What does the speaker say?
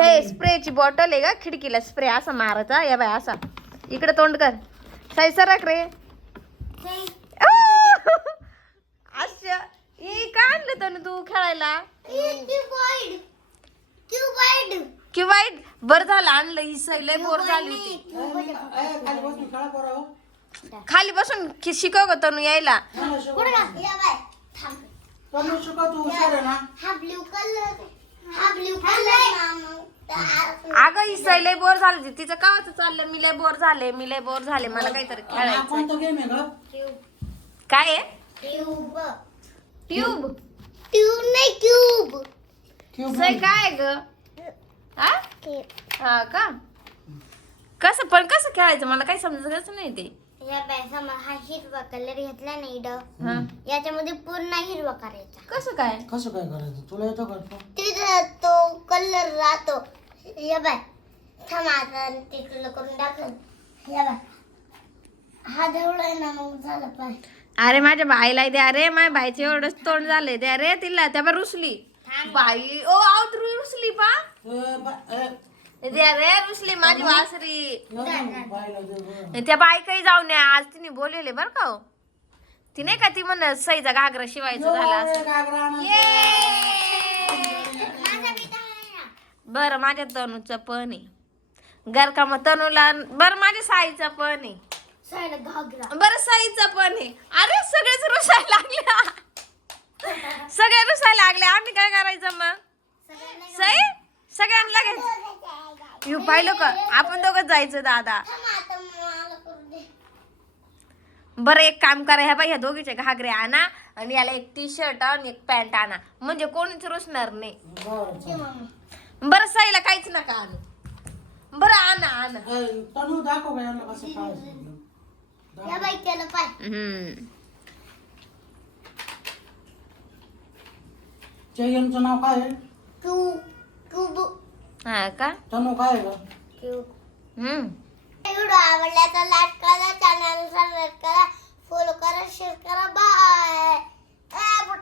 हे स्प्रेची बॉटल आहे का, खिडकीला स्प्रे असा मारायचा या बाय असा. इकडे तोंड कर, साई सरक रे. अच्छा हे काय आणलं तर तू खेळायला क्यूबाईड. बरं झालं आणलं, ही सई लय बोर झाली होती. खाली बसून शिकव ग तनू यायला. अगं ही सई लय बोर झाली होती, तिचं कावाच चाललंय मी लय बोर झाले, मी लय बोर झाले, मला काहीतरी खेळायचं. काय आहे? ट्यूब. ट्यूब नाही क्यूब. सई काय ग? हा का? कसं पण कसं खेळायचं मला काही समजतच नाही ते. या बॅगमध्ये हा हिरवा कलर घेतला नाही ड, याच्यामध्ये पूर्ण हिरवा करायचा. कसं काय करायचं तुला येतो का? तिथं तो कलर राहतो. या बाय थांबा ते तुला करून दाखव. या बाय हा जवळ आहे ना, मग झालं पाय. अरे माझ्या बाईला द्या रे, माझ्या बाईचे एवढंच तोंड झाले द्या रे तिला. त्या बा रुसली बाई. ओ आव तू रुसली पा द्या रे, रुसली माझी वासरी. त्या बाई काही जाऊ नये, आज तिने बोलवले बर का. ती नाही का ती म्हण सईचा घागरा शिवायचा झाला. बर माझ्या तनूचं पण आहे घर का, मग तनूला बर माझ्या साईचा पण आहे. बरं साईचा पण आहे. अरे सगळेच रुसायला लागले, सगळे रुसायला लागले. आम्ही काय करायचं मग? सई सगळ्यांना घ्यायचं. यू पाहिलं का, आपण दोघं जायचं दादा. बरं एक काम करा, ह्या बाई ह्या दोघीचे घागरे आणा आणि याला एक टी शर्ट आणि एक पॅन्ट आणा, म्हणजे कोणीच रुसणार नाही. बरं साईला काहीच नका आणू. बरं आणा आणा. या बाई केलं पाय. चैनचं नाव काय आहे? क्यूब. हा का? तनू काय आहे? क्यूब. व्हिडिओ आवडला तर लाईक करा, चॅनल सबस्क्राईब करा, फॉलो करा, शेअर करा. बाय.